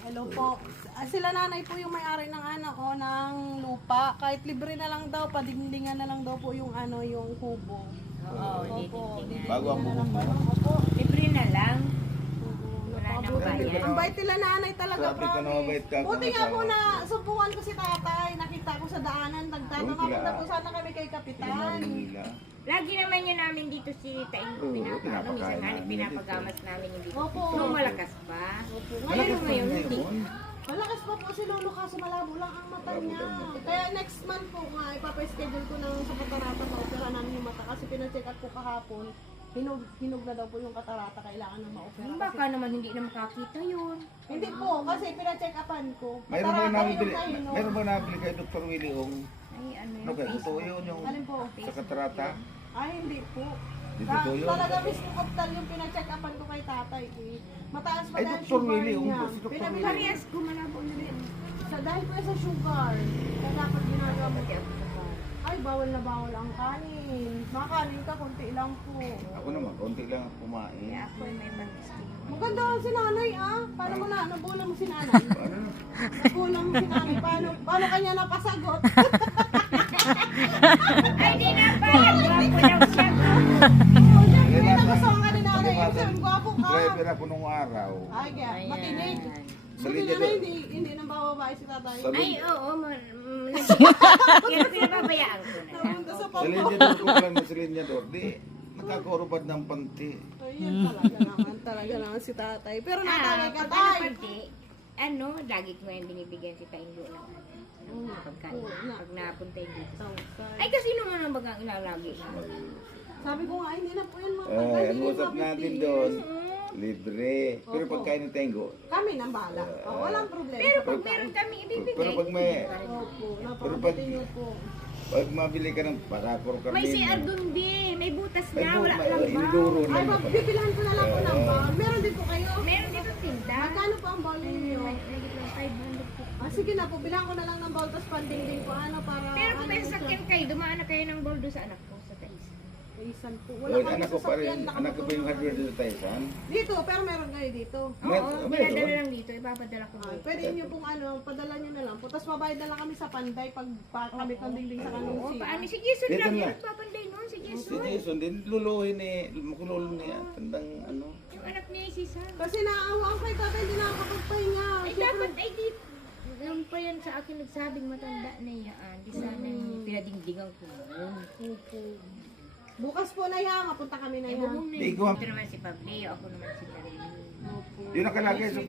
Hello po. Sila nanay po yung may-ari ng ng lupa. Kahit libre na lang daw, padingdingan na lang daw po yung yung kubo. Oo, Opo, didingdingan. Bago ang bubong mo. Opo. Libre na lang. Wala nang Napakabuti. bayad. Ang bait nila nanay talaga, Sabi ko na promise. mabait ka, Buti nga kasama. po na subukan ko si tatay. Nakita ko sa daanan. Nagtatanong Buti na ah. po sana kami kay Kapitan. Manila. Lagi naman yun namin dito si Taingo Oo, pinapano. pinapakain Minsan nga namin pinapagamas namin yung dito. Opo. Nung malakas pa. Opo. Ngayon Malakas pa ngayon, hindi. ngayon. Malakas pa po si Lolo kaso malabo lang ang mata niya. Kaya next month po nga, ipapaschedule ko ng sa katarata pa opera namin yung mata kasi pina-check up ko kahapon. Hinog na daw po yung katarata, kailangan na ma-opera. Baka naman hindi na makakita yun. Hindi po, kasi pina-check upan ko. Mayroon ba Katarata nabili? yung kahinog. Mayroon ba nabili kay Dr. Willie Ong? Ay, ano Ano yung kaya? Facebook? Totoo yun yung Alin po? sa katarata? Ay, hindi po. Di totoo yun? Talaga mismo optal yung pina-check upan ko kay tatay. Eh. Mataas pa Ay, dahil Dr. sugar Willie, niya. si Dr. Pinabilang Willie. Parehas ko malabo na rin. dahil po sa sugar. Kaya dapat ginagawa mo. Pati ako sa bar. Ay, bawal na bawal ang kanin. Makanin ka, konti lang po. Ako naman, konti lang ang kumain. Kaya ako ay may pag-skin. Maganda si nanay Paano mo na? Nabulang mo si nanay? Ano? Nabulang mo si nanay. Paano kanya napasagot? Ay, di na ba? Gwapo daw siya. Oh, syempre, nagustuhan ka ni nanay. Ibig sabihin, gwapo ka. Driver ako nung araw. Ay, kaya, Ayan. matinig. Sa Buti linya na doon. hindi nang bababae si tatay. Sa Ay, oo. Kaya pinababayaan ko na. Napunta sa Sa pampo. linyador ko lang sa linyador. Di, nakakurubad ng panty. Ayun talaga naman si tatay. Pero natangay ka, Pag tay. pati, ano, lagi ko ngayon binibigyan si Taingo ng pagkain. Pag napunta yung dito. Ay, kasi naman ang bagang ilalagi. Sabi ko nga, hindi na po yun mga Ay, ang hindi usap mabibili. natin doon, libre. Pero Opo. pagkain ng tengo, Kami nang bahala. Walang problema. Pero sa pag pagkain. meron kami ibibigay. pero pag may, Opo, Pero napakabuti niyo po. pag mabili ka ng parakor ka May CR dun din. May butas Ay, na. Wala lang ba? induro Ay, lang. bibilahan ko na lang po ng bowl. Meron din po kayo. Meron dito tinda. Magkano po ang bowl ninyo? May 500 po. Sige na po, bilang ko na lang ng bowl, tapos pandingding ko para... Pero kung may sasakyan kayo, dumaan na kayo ng boldo sa anak ko sa Tais. Isan po. Wala, Wala kami anak ko pa rin. sasakyan. Anak ko pa yung hardware dito tayo, son. Dito, pero meron kayo dito. Oo, Meron. pinadala lang dito. Ipapadala ko Ah, dito. pwede niyo pong padala niyo na lang po. Tapos mabayad na lang kami sa panday pag pakabit ng dingding sa kanong Oo, siya. paano? Si Jason Dito lang na. yun. Papanday noon. Si Si Jason. Jason din, luluhin makululong niya. Tandang ano. Yung anak niya si Sam. Kasi naawa ako kay tatay, hindi nakakapagpahinga. Ay, dapat ay dito. Yung pa yan sa akin nagsabing matanda na yan. Di sana yung pinadingdingan ko. Opo. Bukas po na yan, mapunta kami na Eh, yan. bubong na Di yun. ko- Ito naman si Pableo. Ako naman si Darlene. Opo. Yun nakalagay sa